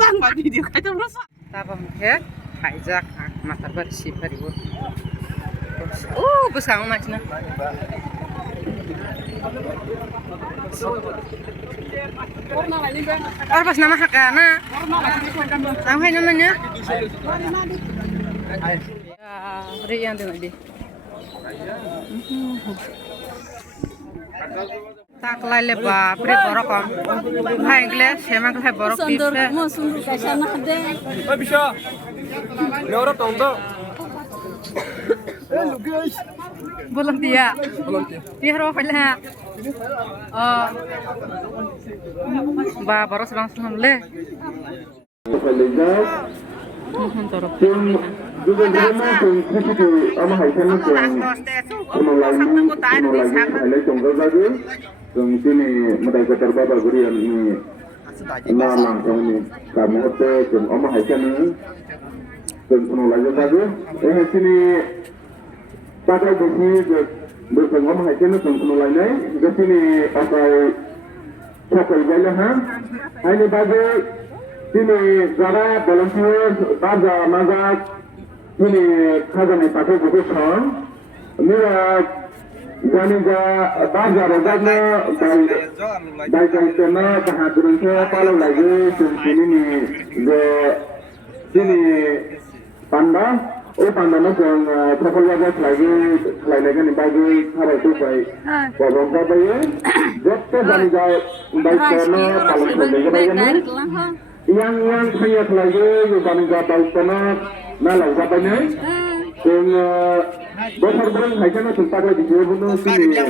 ตั้งมาดีเดียวใครจะรู้สัก Tapos mujer, hijack, matar bersih beribu. Besar macam mana? Orang pas nama hakana. Sampai namanya. Beri yang tu nanti. Tak lain lebar, beri borok om. Hai gelas, semak hai borok tipis. Sundur kasih nak deh. Oh bisa. Ini orang tahu tak? Belum dia. Dia roh pula. Oh, bah borok sedang senam le. Torok. Juga drama yang itu ama haikan yang mengalami mengalami contoh lagi, yang ini mereka terbabak berian ini nama ini kamu itu yang ama haikan ini yang mengalami lagi, ini sini pakai besi bersama ama haikan yang mengalami, di sini pakai pakai gaya ham, ini bagi sini zara volunteer baza mazak ini khazanai pakai buku kan, ini janiga baza rozaknya baik sana kehadiran saya kalau lagi sini ni sini panda, panda macam propel bagus lagi kan bagi hari itu baik, babang baik, jatuh janiga baik sana kalau lagi ni. Yang saya lagi bukan gatal tanah, malah gatalnya, yang besar-besar hanya tempat di Jepun sini.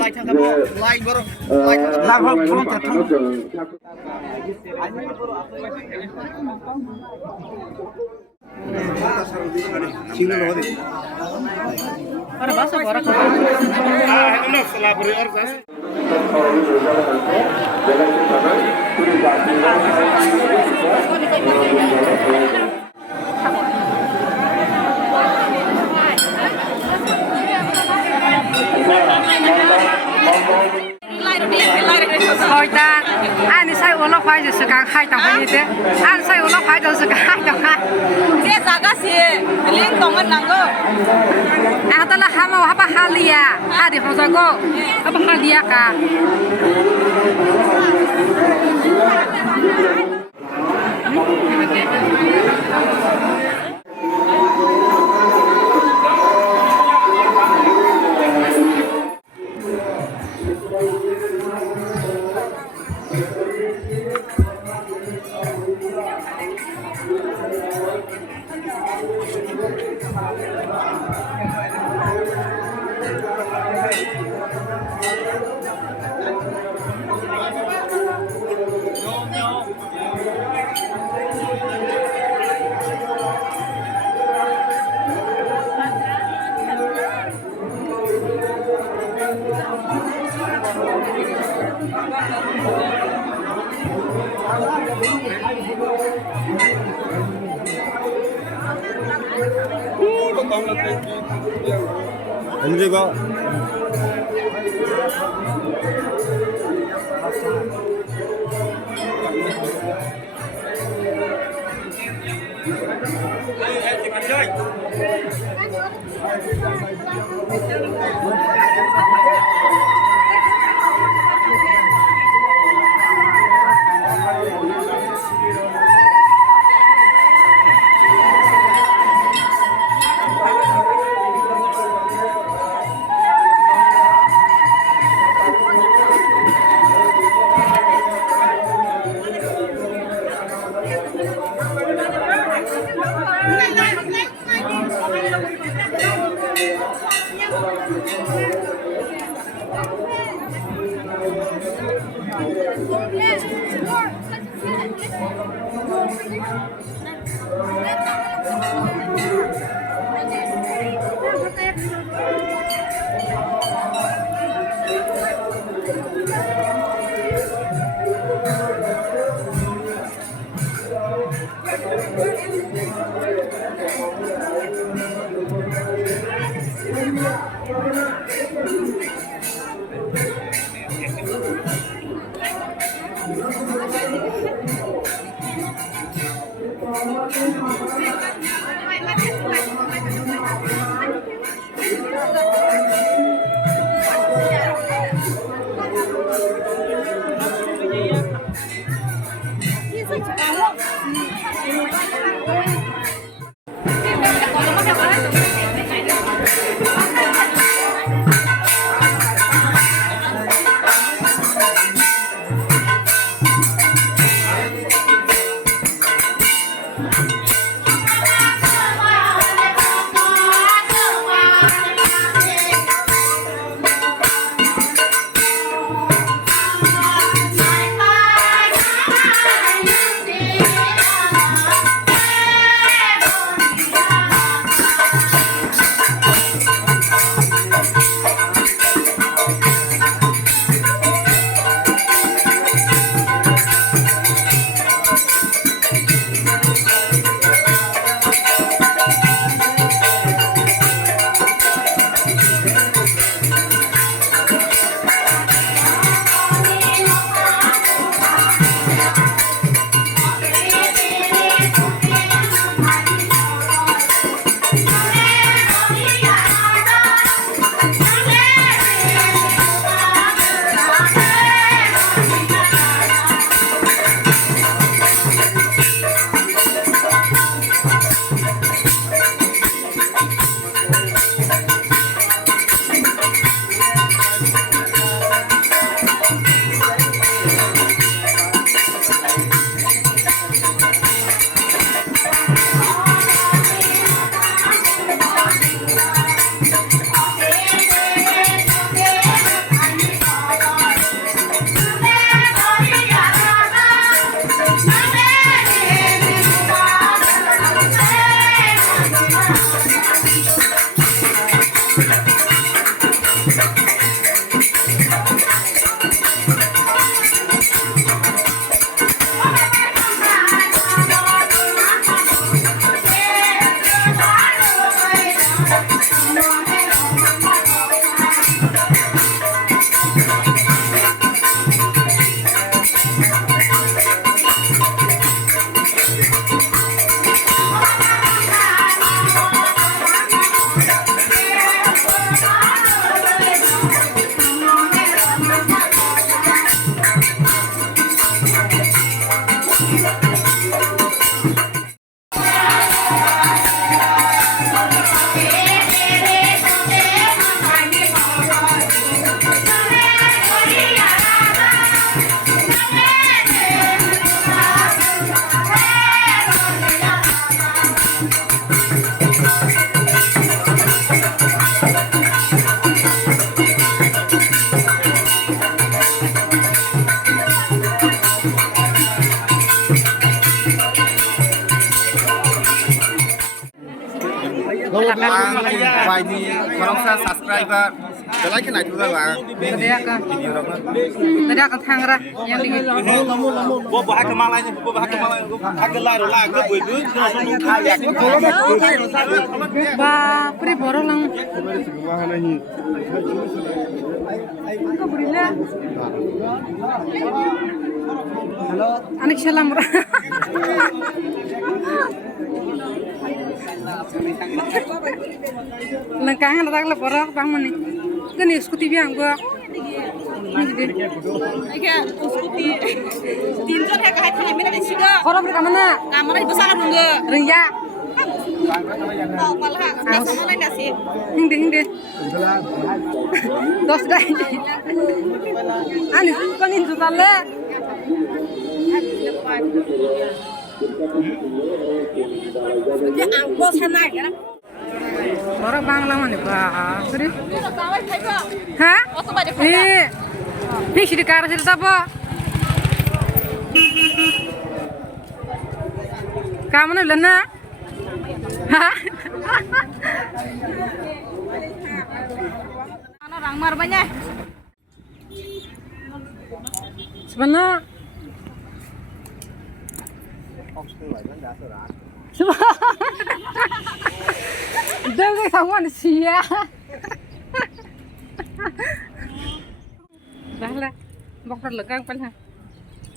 Orang bahasa orang. Hồi ta, anh sai uống lọc phải rồi càng khai tao phải như thế, anh sai uống lọc phải rồi càng khai tao khai. Dia jaga sih, link tongan nanggo. Atau lah hama apa halia, hadi hozago, apa halia ka. 언제가? vài thì kalau saya subscriber like cái này thôi là video đó Tadi akan tangra yang di. gua bahas ke Malay gua bahas ke Malay gua agak lari lah gua buat langsung kayak Ba, pri borong lang. Halo. Anik salam. Langkahan datang le borong bang mani. Kan skuti biang gua. Iya, skuti. Tinjau ya kahit kami ada sih gak? Korang beri kamana? Kamar itu besar dong gak? Ringya. Oh, malah sama lain nggak sih? Hindi. Dos dah. Anis kan itu tale. Dia angkut sana ya. Orang Bangla mana pak? Serius? Hah? Ini sih dikarang sih apa? Kamu nih lena? Hah? Orang mar banyak. Sebenarnya. Dengki kawan sia. Dah, bakal legang pan ha.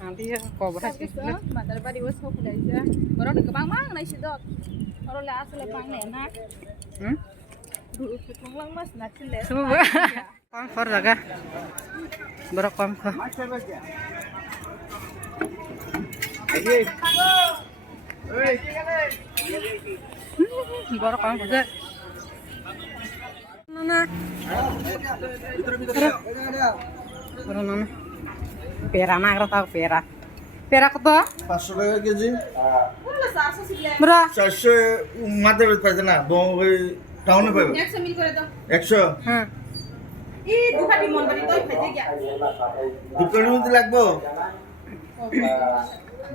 Nanti ya kau bahas sih. Mandar badi washo aja. Baru ke bang mang nai sidot. Baru le asal pang ne nak. Dulu lang mas nak sile. Semua. Komfor jaga. Berapa komfor? বড় কাম হচ্ছে না না বড় না না পেরা না আগ্রা তাও পেরা পেরা কত 500 টাকা কেজি বড় 400 মাদের পাইছে না ওই টাউনে পাবে 100 মিল করে দাও 100 হ্যাঁ ই দুখাটি মন বাড়ি তোই খাইতে গিয়া দোকানের মধ্যে লাগবো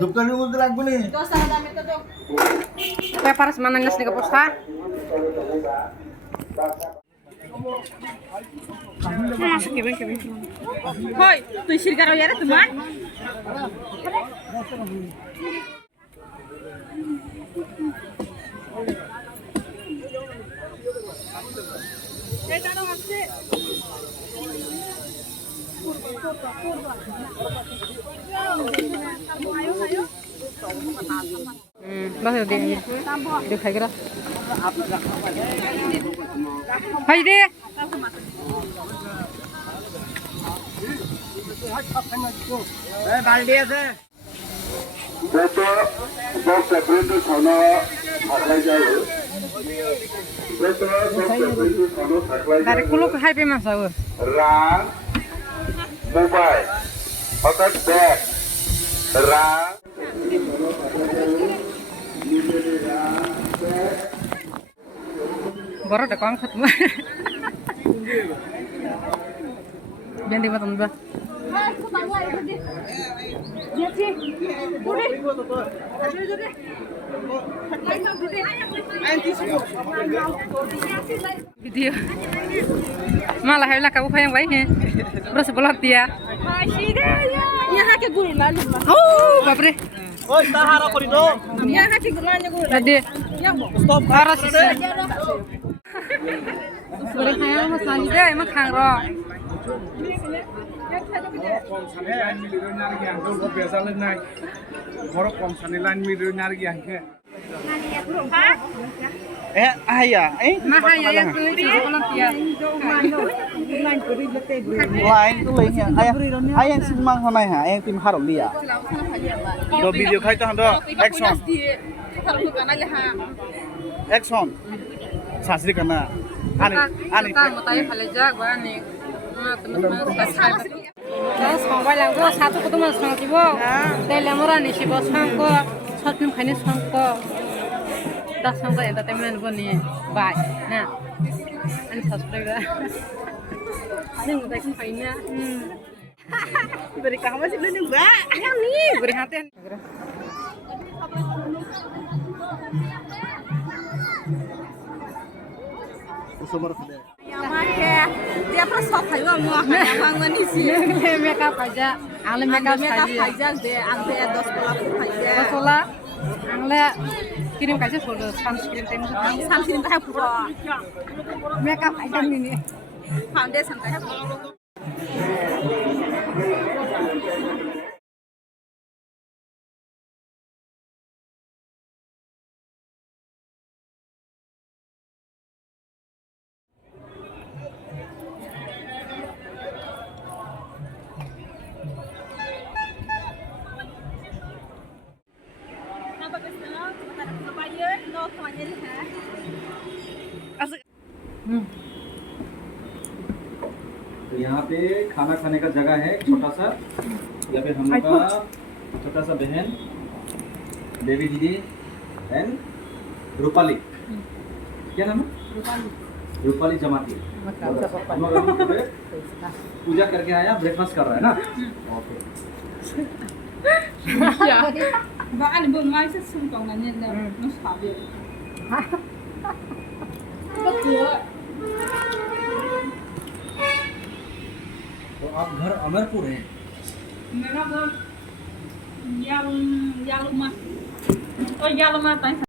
দোকানের মধ্যে লাগবে নি 10 টাকা দামে তো দাও পেপারস মানাঙ্গাস নিকে পোস্তা masuk ke bengkel হই তুই শিরকার হইয়ারে তোমার এটা তো আছে bác hiểu đi thấy cái đó hay đi বালতি আছে dari kuluk hai pe mas aku রান মোবাইল অর্থাৎ ব্যাগ রান baru ada kong ketemu biar di matan bah video malah helah kamu yang baik ya terus sebelum dia यहाँ के गुरु Lalu oh babre ওই তাহারা করি তো यहाँ के गुरु लालू गुरु tadi yang bo stop harus sih boleh kayak mas lagi deh emang kang ro কম Sunny line মিলির নারী আঙ্কেল তো বেজালে নাই বড় কম সানি লাইন মিলির নারী আঙ্কে আইয়া এই mahal ya tuh sebelum dia line তো লই হ্যাঁ আইয়া সিনমাং হনাই হ্যাঁ এই তিন হারল লিয়া তো ভিডিও খাইতো হন action kalau bukan aja ha action সাসরি কানা আনি আনি kita mau tanya hal aja gua nih teman-teman terus mobile aku satu ketemu sama ibu telemora nih si bos sangko satu kali sangko dah sangko entertainment boni bye nah ini subscribe dah ini udah kan finnya beri kamu sih belum mbak yang nih beri hati Usumar khade yang make dia pas sok hayo mo yang mani sih makeup aja ale makeup saja aja deh ante 10 kola aja Sola angle kirim kaca solo sunscreen time samsin teh puro makeup aja ini foundation teh तो यहाँ पे खाना खाने का जगह है छोटा सा यहाँ पे हम लोग का छोटा सा बहन देवी दीदी एंड रूपाली क्या नाम है रूपाली जमाती हम लोग अभी पे पूजा करके आया ब्रेकफास्ट कर रहा है ना okay Baka ni bung mai sa sumpong na niya na mas sabi. तो आप घर अमरपुर है Meron ko yalong yalong ma. O yalong ma tayo.